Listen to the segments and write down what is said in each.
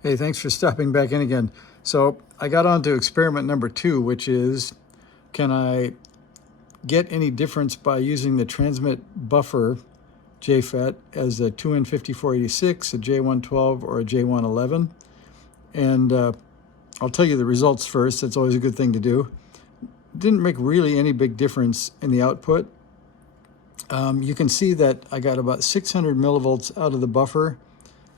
Hey, thanks for stopping back in again. So I got on to experiment number 2, which is, can I get any difference by using the transmit buffer JFET as a 2N5486, a J112, or a J111? And I'll tell you the results first. That's always a good thing to do. Didn't make really any big difference in the output. You can see that I got about 600 millivolts out of the buffer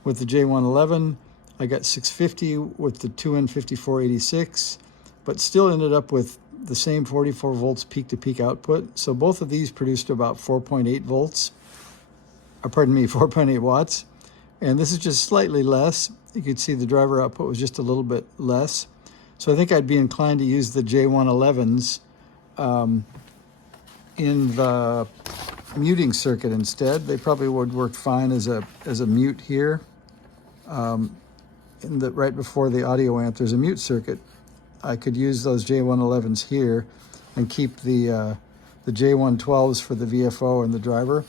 with the J111. I got 650 with the 2N5486, but still ended up with the same 44 volts peak-to-peak output. So both of these produced about 4.8 volts, or pardon me, 4.8 watts. And this is just slightly less. You could see the driver output was just a little bit less. So I think I'd be inclined to use the J111s in the muting circuit instead. They probably would work fine as a mute here. Right before the audio amp, there's a mute circuit. I could use those J111s here and keep the J112s for the VFO and the driver.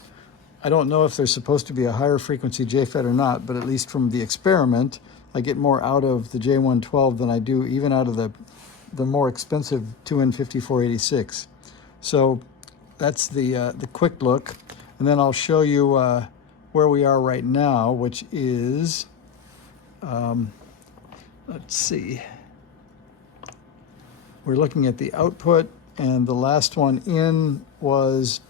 I don't know if there's supposed to be a higher frequency JFET or not, but at least from the experiment, I get more out of the J112 than I do even out of the more expensive 2N5486. So that's the quick look. And then I'll show you where we are right now, which is, let's see. We're looking at the output, and the last one in was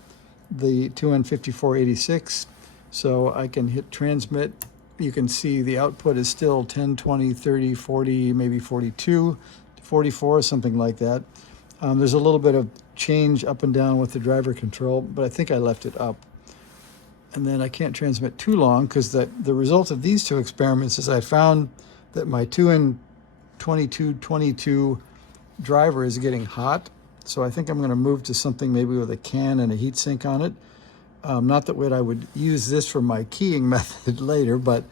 the 2N5486. So I can hit transmit. You can see the output is still 10, 20, 30, 40, maybe 42, 44, something like that. There's a little bit of change up and down with the driver control, but I think I left it up. And then I can't transmit too long because the result of these two experiments is I found that my 2N2222 driver is getting hot. So I think I'm going to move to something maybe with a can and a heat sink on it. Not that I would use this for my keying method later, but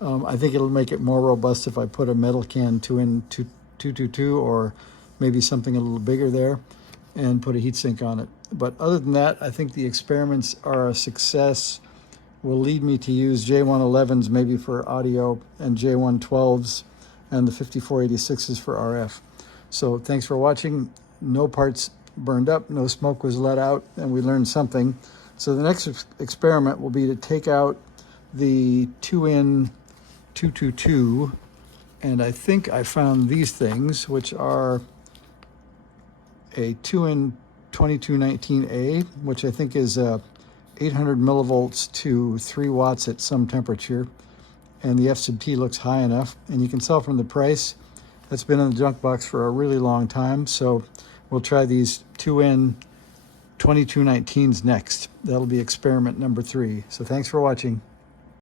I think it'll make it more robust if I put a metal can 2N222 or maybe something a little bigger there and put a heat sink on it. But other than that, I think the experiments are a success. Will lead me to use J111s maybe for audio and J112s and the 5486s for RF. So thanks for watching. No parts burned up, no smoke was let out, and we learned something. So the next experiment will be to take out the 2N222, and I think I found these things, which are a 2N2219A, which I think is 800 millivolts to 3 watts at some temperature, and the F sub T looks high enough, and you can tell from the price that's been in the junk box for a really long time. So we'll try these 2N2219s next. That'll be experiment number 3. So thanks for watching.